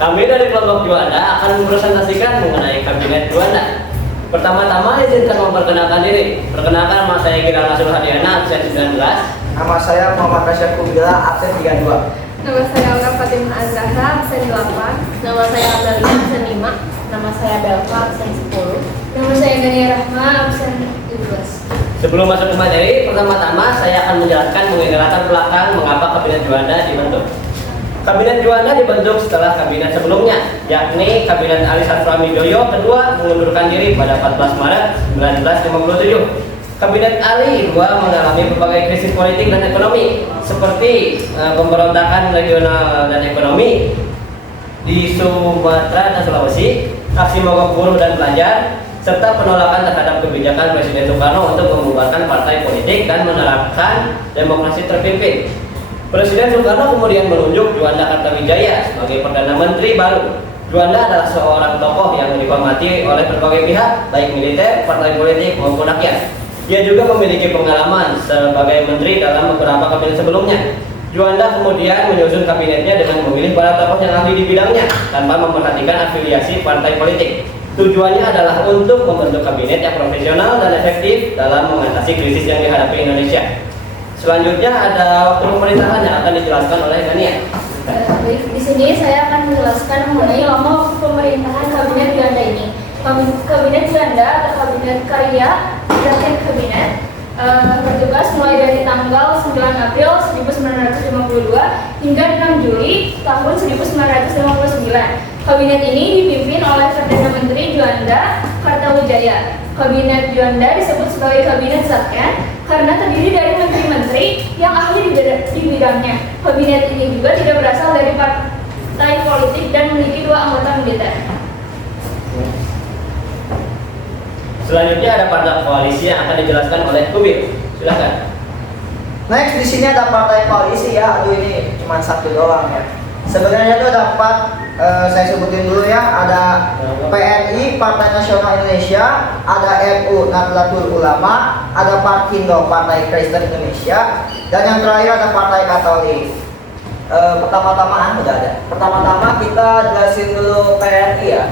Kami dari kelompok Juanda akan mempresentasikan mengenai kabinet Juanda. Pertama-tama izinkan memperkenalkan diri. Perkenalkan, nama saya Giral Nasrul Hadiana, absen 19. Nama saya Muhammad Rasyad Kubila, absen 32. Nama saya Aura Fatimah Azhara, absen 8. Nama saya Abdalia, absen 5. Nama saya Belva, absen 10. Nama saya Gania Rahma, absen 12. Sebelum masuk ke materi, pertama-tama saya akan menjelaskan mengenai latar belakang mengapa kabinet Juanda dibentuk. Kabinet Juanda dibentuk setelah kabinet sebelumnya, yakni Kabinet Ali Safra Midjoyo kedua mengundurkan diri pada 14 Maret 1957. Kabinet Ali kedua mengalami berbagai krisis politik dan ekonomi, seperti pemberontakan regional dan ekonomi di Sumatera dan Sulawesi, aksi mogok buruh dan pelajar, serta penolakan terhadap kebijakan Presiden Soekarno untuk membubarkan partai politik dan menerapkan demokrasi terpimpin. Presiden Soekarno kemudian menunjuk Juanda Kartawijaya sebagai Perdana Menteri baru. Juanda adalah seorang tokoh yang dihormati oleh berbagai pihak, baik militer, partai politik maupun rakyat. Dia juga memiliki pengalaman sebagai menteri dalam beberapa kabinet sebelumnya. Juanda kemudian menyusun kabinetnya dengan memilih para tokoh yang ahli di bidangnya tanpa memperhatikan afiliasi partai politik. Tujuannya adalah untuk membentuk kabinet yang profesional dan efektif dalam mengatasi krisis yang dihadapi Indonesia. Selanjutnya ada waktu pemerintahan yang akan dijelaskan oleh Gania. Baik, di sini saya akan menjelaskan mengenai lama waktu pemerintahan Kabinet Juanda ini. Kabinet Juanda atau Kabinet Karya Rakyat Kabinet bertugas mulai dari tanggal 9 April 1952 hingga 6 Juli tahun 1959. Kabinet ini dipimpin oleh Perdana Menteri Juanda Kartawijaya. Kabinet Juanda disebut sebagai Kabinet Zatken karena terdiri dari menteri-menteri yang ahli di bidangnya. Kabinet ini juga tidak berasal dari partai politik dan memiliki 2 anggota militer. Selanjutnya ada partai koalisi yang akan dijelaskan oleh Kubir. Silakan. Next, di sini ada partai koalisi ya. Aduh, ini cuma satu doang ya. Sebenarnya itu ada 4. Saya sebutin dulu ya. Ada PNI, Partai Nasional Indonesia, ada NU Nahdlatul Ulama, ada Parkindo, Partai Kristen Indonesia, dan yang terakhir ada Partai Katolik. Pertama-tama kita jelasin dulu PNI ya.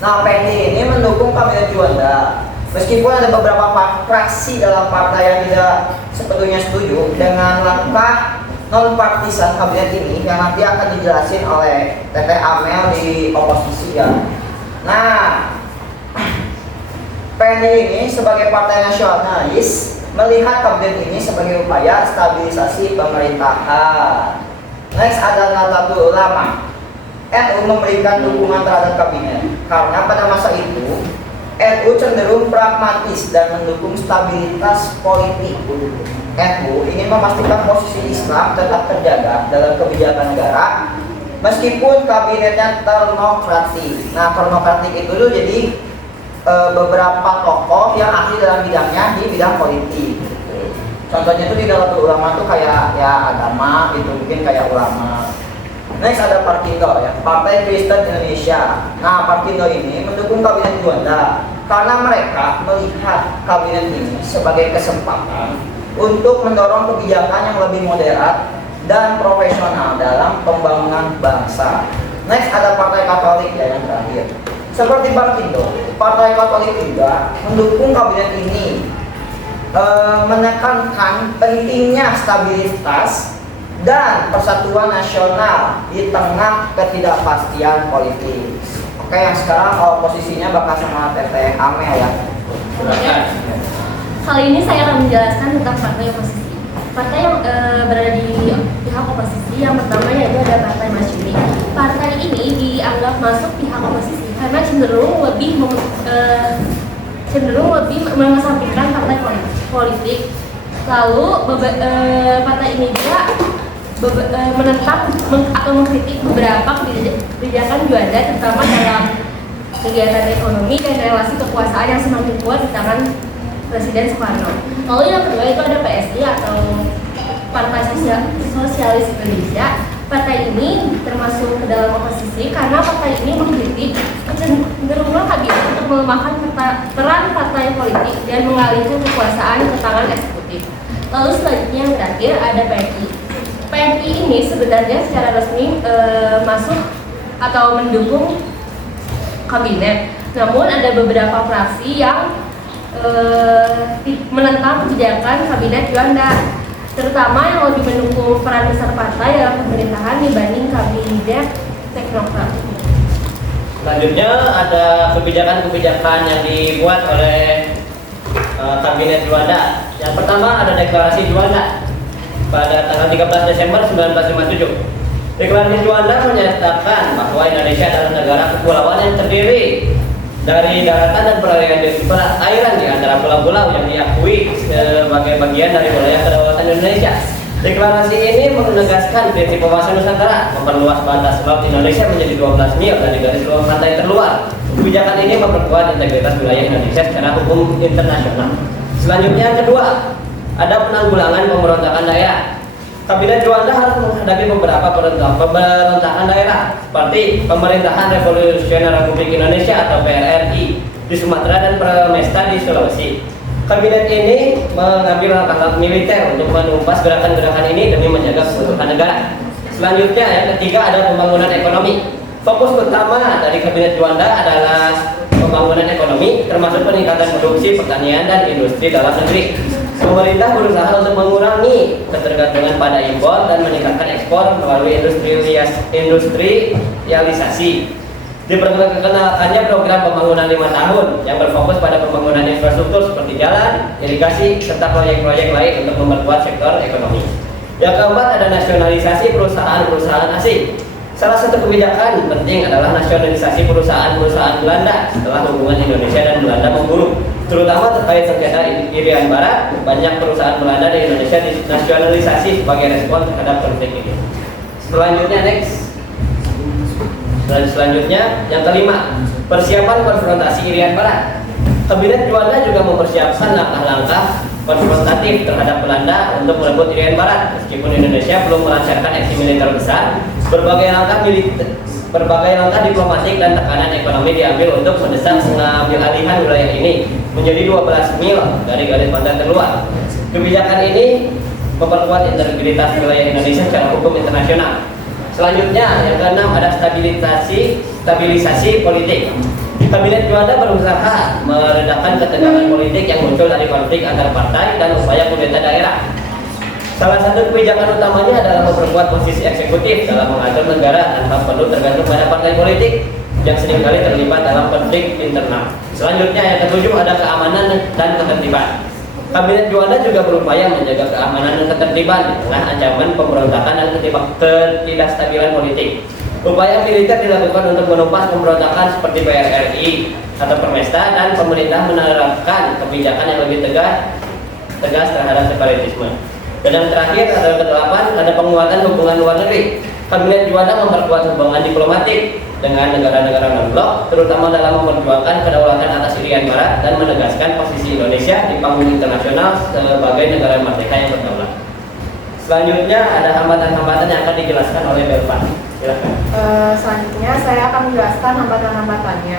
Nah, PNI ini mendukung Kabinet Juanda. Meskipun ada beberapa fraksi dalam partai yang tidak sepenuhnya setuju dengan langkah non partisan kabinet ini yang nanti akan dijelasin oleh Teteh Amel di oposisi ya. Nah, PNI ini sebagai partai nasionalis melihat kabinet ini sebagai upaya stabilisasi pemerintahan. Next ada Nahdlatul Ulama. NU memberikan dukungan terhadap kabinet karena pada masa itu NU cenderung pragmatis dan mendukung stabilitas politik. NU ingin memastikan posisi Islam tetap terjaga dalam kebijakan negara meskipun kabinetnya teknokratik. Nah, teknokratik itu dulu jadi beberapa tokoh yang ahli dalam bidangnya di bidang politik. Contohnya itu di dalam ulama tuh kayak ya agama gitu, mungkin kayak ulama. Next ada Parkindo ya, Partai Kristen Indonesia. Nah, Parkindo ini mendukung Kabinet Juanda karena mereka melihat kabinet ini sebagai kesempatan untuk mendorong kebijakan yang lebih moderat dan profesional dalam pembangunan bangsa. Next ada Partai Katolik ya yang terakhir. Seperti Parkindo, Partai Katolik juga mendukung kabinet ini, menekankan pentingnya stabilitas dan persatuan nasional di tengah ketidakpastian politik. Oke, yang sekarang posisinya bakal sama Teteh Amel ya. Kali ini saya akan menjelaskan tentang partai oposisi. Partai yang berada di pihak oposisi yang pertama yaitu ada Partai Masyumi. Partai ini dianggap masuk pihak oposisi karena cenderung lebih mengesampingkan partai politik. Lalu partai ini juga menentang atau mengkritik beberapa kebijakan Juanda terutama dalam kegiatan ekonomi dan relasi kekuasaan yang semakin kuat di tangan Presiden Soekarno. Lalu yang kedua itu ada PSI atau Partai Sosialis Indonesia. Partai ini termasuk ke dalam oposisi karena partai ini mengkritik kecenderungan kabinet untuk melemahkan peran partai politik dan mengalihkan kekuasaan ke tangan eksekutif. Lalu selanjutnya yang terakhir ada PNI. PNI ini sebenarnya secara resmi masuk atau mendukung kabinet. Namun ada beberapa fraksi yang menentang kebijakan kabinet Juanda, terutama yang lebih mendukung peran besar partai dalam pemerintahan dibanding kabinet teknokrat. Selanjutnya ada kebijakan-kebijakan yang dibuat oleh kabinet Juanda. Yang pertama ada deklarasi Juanda pada tanggal 13 Desember 1957. Deklarasi Juanda menyatakan bahwa Indonesia adalah negara kepulauan yang terdiri dari daratan dan perairan di antara pulau-pulau yang diakui sebagai bagian dari wilayah kedaulatan Indonesia. Deklarasi ini menegaskan prinsip wawasan Nusantara, memperluas batas laut Indonesia menjadi 12 mil dari garis luar pantai terluar. Kebijakan ini memperkuat integritas wilayah Indonesia secara hukum internasional. Selanjutnya yang kedua, ada penanggulangan pemberontakan daerah. Kabinet Juanda harus menghadapi beberapa pemberontakan daerah seperti Pemerintahan Revolusioner Republik Indonesia atau PRRI di Sumatera dan Premesta di Sulawesi. Kabinet ini mengambil langkah militer untuk menumpas gerakan-gerakan ini demi menjaga keutuhan negara. Selanjutnya yang ketiga ada pembangunan ekonomi. Fokus utama dari Kabinet Juanda adalah pembangunan ekonomi, termasuk peningkatan produksi, pertanian, dan industri dalam negeri. Pemerintah berusaha untuk mengurangi ketergantungan pada impor dan meningkatkan ekspor melalui industrialisasi. Diperkenalkannya program pembangunan 5 tahun yang berfokus pada pembangunan infrastruktur seperti jalan, irigasi, serta proyek-proyek lain untuk memperkuat sektor ekonomi. Yang keempat ada nasionalisasi perusahaan-perusahaan asing. Salah satu kebijakan penting adalah nasionalisasi perusahaan-perusahaan Belanda setelah hubungan Indonesia dan Belanda memburuk, terutama terkait sengketa Irian Barat. Banyak perusahaan Belanda di Indonesia dinasionalisasi sebagai respon terhadap konflik ini. Selanjutnya yang kelima, persiapan konfrontasi Irian Barat. Kabinet Juanda juga mempersiapkan langkah-langkah konfrontatif terhadap Belanda untuk merebut Irian Barat. Meskipun Indonesia belum melancarkan aksi militer besar, berbagai langkah diplomatik dan tekanan ekonomi diambil untuk mendesak mengambil alihan wilayah ini menjadi 12 mil dari garis pantai terluar. Kebijakan ini memperkuat integritas wilayah Indonesia secara hukum internasional. Selanjutnya yang keenam ada stabilisasi politik. Kabinet Juanda berusaha meredakan ketegangan politik yang muncul dari konflik antar partai dan upaya kudeta daerah. Salah satu kebijakan utamanya adalah memperkuat posisi eksekutif dalam mengatur negara tanpa perlu tergantung pada partai politik yang seringkali terlibat dalam konflik internal. Selanjutnya yang ketujuh ada keamanan dan ketertiban. Kabinet Juanda juga berupaya menjaga keamanan dan ketertiban di tengah ancaman pemberontakan dan ketidakstabilan politik. Upaya militer dilakukan untuk menumpas pemberontakan seperti PRRI atau Permesta, dan pemerintah menerapkan kebijakan yang lebih tegas terhadap separatisme. Dan yang terakhir adalah kedelapan ada penguatan hubungan luar negeri. Kabinet Juanda memperkuat hubungan diplomatik dengan negara-negara non-blok, terutama dalam memperjuangkan kedaulatan atas Irian Barat dan menegaskan posisi Indonesia di panggung internasional sebagai negara merdeka yang berdaulat. Selanjutnya ada hambatan-hambatan yang akan dijelaskan oleh Belva. Silakan. Selanjutnya saya akan menjelaskan hambatan-hambatannya.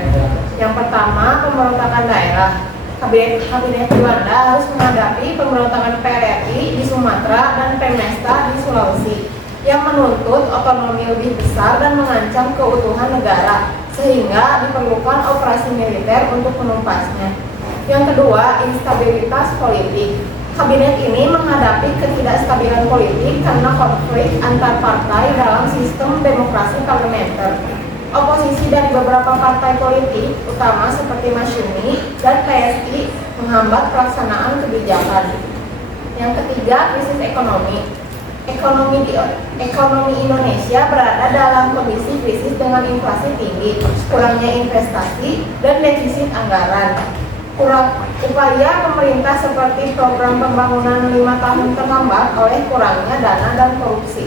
Yang pertama, pemberontakan daerah. Kabinet Juanda harus menghadapi pemberontakan PRRI di Sumatera dan Premesta di Sulawesi yang menuntut otonomi lebih besar dan mengancam keutuhan negara, sehingga diperlukan operasi militer untuk menumpasnya. Yang kedua, instabilitas politik. Kabinet ini menghadapi ketidakstabilan politik karena konflik antar partai dalam sistem demokrasi parlementer. Oposisi dari beberapa partai politik, utama seperti Masyumi dan PSI, menghambat pelaksanaan kebijakan. Yang ketiga, krisis ekonomi. Ekonomi Indonesia berada dalam kondisi krisis dengan inflasi tinggi, kurangnya investasi, dan defisit anggaran. Upaya pemerintah seperti program pembangunan 5 tahun terhambat oleh kurangnya dana dan korupsi.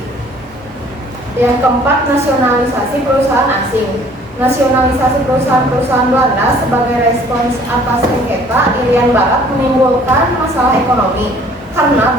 Yang keempat, nasionalisasi perusahaan asing. Nasionalisasi perusahaan-perusahaan Belanda sebagai respons atas sengketa Irian Barat menimbulkan masalah ekonomi karena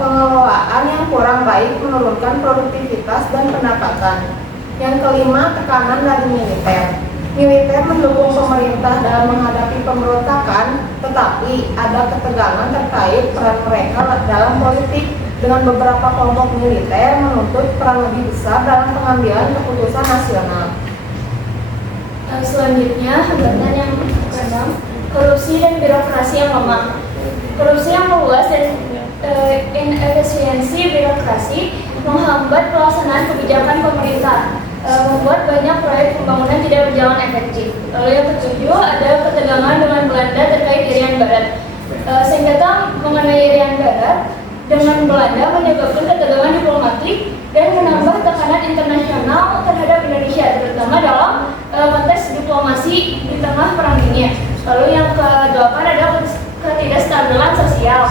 pengelolaan yang kurang baik menurunkan produktivitas dan pendapatan. Yang kelima, tekanan dari militer. Militer mendukung pemerintah dalam menghadapi pemberontakan, tetapi ada ketegangan terkait peran mereka dalam politik dengan beberapa kelompok militer menuntut peran lebih besar dalam pengambilan keputusan nasional. Selanjutnya, hambatan yang keenam, korupsi dan birokrasi yang lemah. Korupsi yang meluas dan inefisiensi birokrasi menghambat pelaksanaan kebijakan pemerintah, membuat banyak proyek pembangunan tidak berjalan efektif. Lalu yang ketujuh, ada ketegangan dengan Belanda terkait Irian Barat. Sengketa mengenai Irian Barat dengan Belanda menyebabkan ketegangan diplomatik dan menambah tekanan internasional terhadap Indonesia, terutama dalam konteks diplomasi di tengah Perang Dunia. Lalu yang ke-8 adalah ketidakstabilan sosial,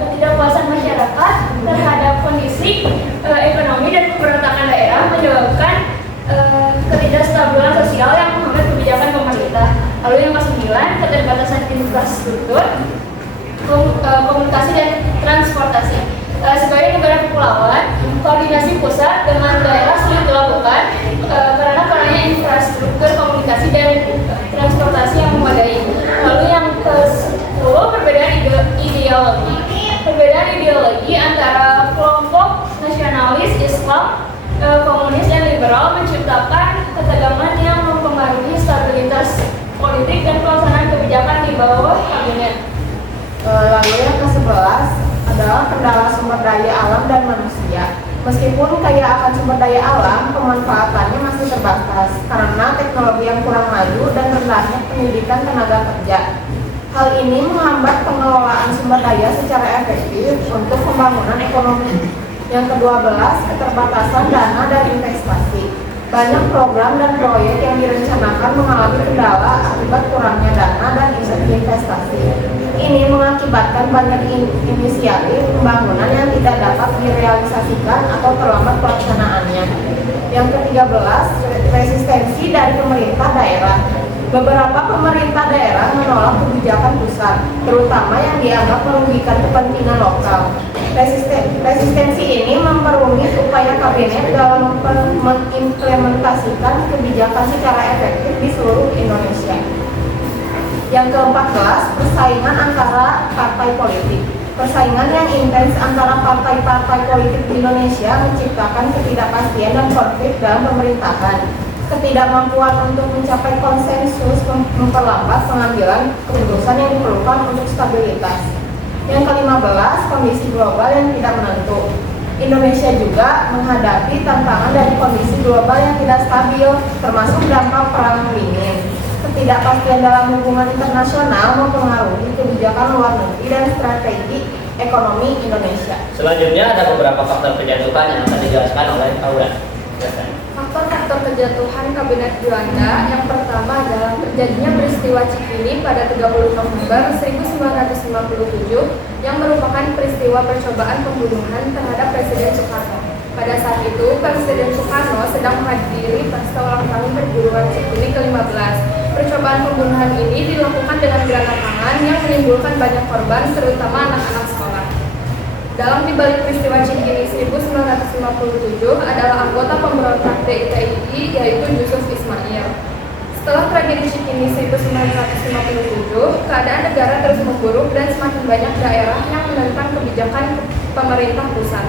ketidakpuasan masyarakat terhadap kondisi ekonomi dan pemberontakan daerah menyebabkan ketidakstabilan sosial yang menghambat kebijakan pemerintah. Lalu yang ke-9, keterbatasan infrastruktur, komunikasi dan transportasi. Sebagai negara kepulauan, koordinasi pusat dengan daerah sulit dilakukan karena kurangnya infrastruktur komunikasi dan transportasi yang memadai. Lalu yang ke-10, perbedaan ideologi. Perbedaan ideologi antara kelompok nasionalis Islam, komunis dan liberal menciptakan ketegangan yang mempengaruhi stabilitas politik dan pelaksanaan kebijakan di bawah kabinet. Lalu yang ke-11 adalah kendala sumber daya alam dan manusia. Meskipun kaya akan sumber daya alam, pemanfaatannya masih terbatas karena teknologi yang kurang maju dan rendahnya pendidikan tenaga kerja. Hal ini menghambat pengelolaan sumber daya secara efektif untuk pembangunan ekonomi. Yang ke-12, keterbatasan dana dan investasi. Banyak program dan proyek yang direncanakan mengalami kendala akibat kurangnya dana dan investasi. Ini mengakibatkan banyak inisiatif pembangunan yang tidak dapat direalisasikan atau terlambat pelaksanaannya. Yang ke-13, resistensi dari pemerintah daerah. Beberapa pemerintah daerah menolak kebijakan pusat, terutama yang dianggap merugikan kepentingan lokal. Resistensi ini memperumit upaya kabinet dalam mengimplementasikan kebijakan secara efektif di seluruh Indonesia. Yang ke-14, persaingan antara partai politik. Persaingan yang intens antara partai-partai politik di Indonesia menciptakan ketidakpastian dan konflik dalam pemerintahan. Ketidakmampuan untuk mencapai konsensus memperlambat pengambilan keputusan yang diperlukan untuk stabilitas. Yang ke-15, kondisi global yang tidak menentu. Indonesia juga menghadapi tantangan dari kondisi global yang tidak stabil, termasuk dampak perang dingin. Ketidakpastian dalam hubungan internasional mempengaruhi kebijakan luar negeri dan strategi ekonomi Indonesia. Selanjutnya ada beberapa faktor kejatuhan yang akan dijelaskan oleh Aura. Faktor-faktor kejatuhan Kabinet Juanda yang pertama adalah terjadinya peristiwa Cikini pada 30 November 1957 yang merupakan peristiwa percobaan pembunuhan terhadap Presiden Soekarno. Pada saat itu, Presiden Soekarno sedang menghadiri pesta ulang tahun perjuangan Cikini ke-15. Percobaan pembunuhan ini dilakukan dengan granat tangan yang menimbulkan banyak korban, terutama anak-anak sekolah. Dalam dibalik peristiwa Cikini 1957 adalah anggota pemberontak DITI yaitu Yusuf Ismail. Setelah tragedi Cikini 1957, keadaan negara terus memburuk dan semakin banyak daerah yang menentang kebijakan pemerintah pusat.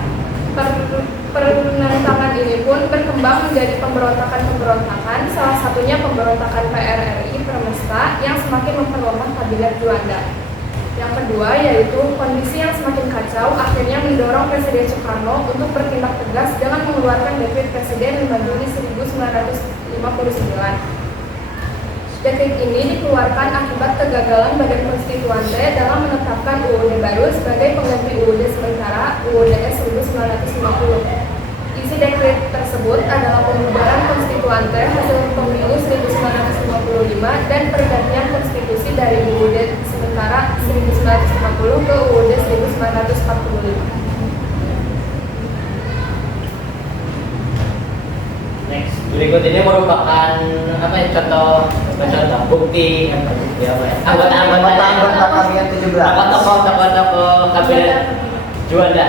Penentangan ini pun berkembang menjadi pemberontakan-pemberontakan, salah satunya pemberontakan PRRI Permesta yang semakin memperlemah Kabinet Juanda. Yang kedua yaitu kondisi yang semakin kacau akhirnya mendorong Presiden Soekarno untuk bertindak tegas dengan mengeluarkan dekret Presiden 5 Juni 1959. Dekret ini dikeluarkan akibat kegagalan Badan Konstituante dalam menetapkan UUD baru sebagai pengganti UUD sementara UUD 1950. Isi dekret tersebut adalah pembubaran Konstituante hasil pemilu 1955 dan pergantian konstitusi dari UUD sementara 1950 ke UUD 1945. Next, berikut ini merupakan contoh bukti Anggota kabinet 17. tokoh kabinet Juanda.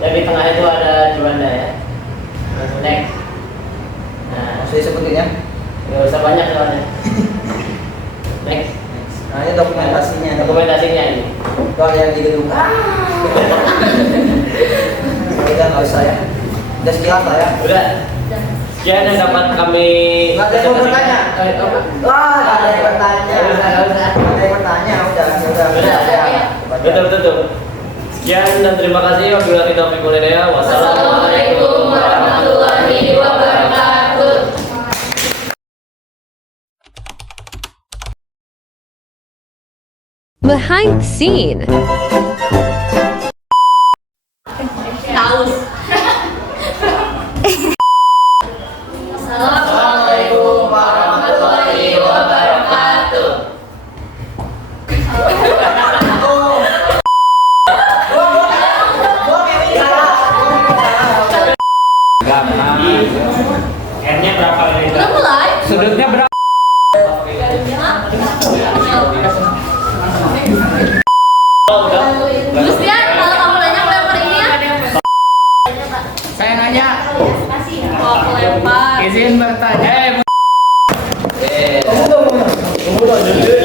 Dan di tengah itu ada Juanda ya. Next. Nah, Sudah disebutin ya. nggak usah banyak soalnya. Next. Nah, ini dokumentasinya. Dokumentasinya ini. Kalau yang di gedung. Nggak usah ya. Udah sekilas lah ya. Udah. Sekian yang dapat kami. Nggak ada yang mau bertanya. Wah, nggak ada yang bertanya. Nggak ada yang bertanya. Udah ya. Betul. Sekian dan terima kasih. Wabillahi taufiq wal hidayah. Wassalamualaikum warahmatullahi wabarakatuh. Behind the scene. Assalamualaikum warahmatullahi wabarakatuh. N-nya berapa ini? Udah mulai? Sudutnya berapa? Oh, udah. Terus ya, kalau kamu nanya lempar ini ya. Saya nanya, Oh, lempar. izin bertanya. Kamu dong. Kamu lanjut.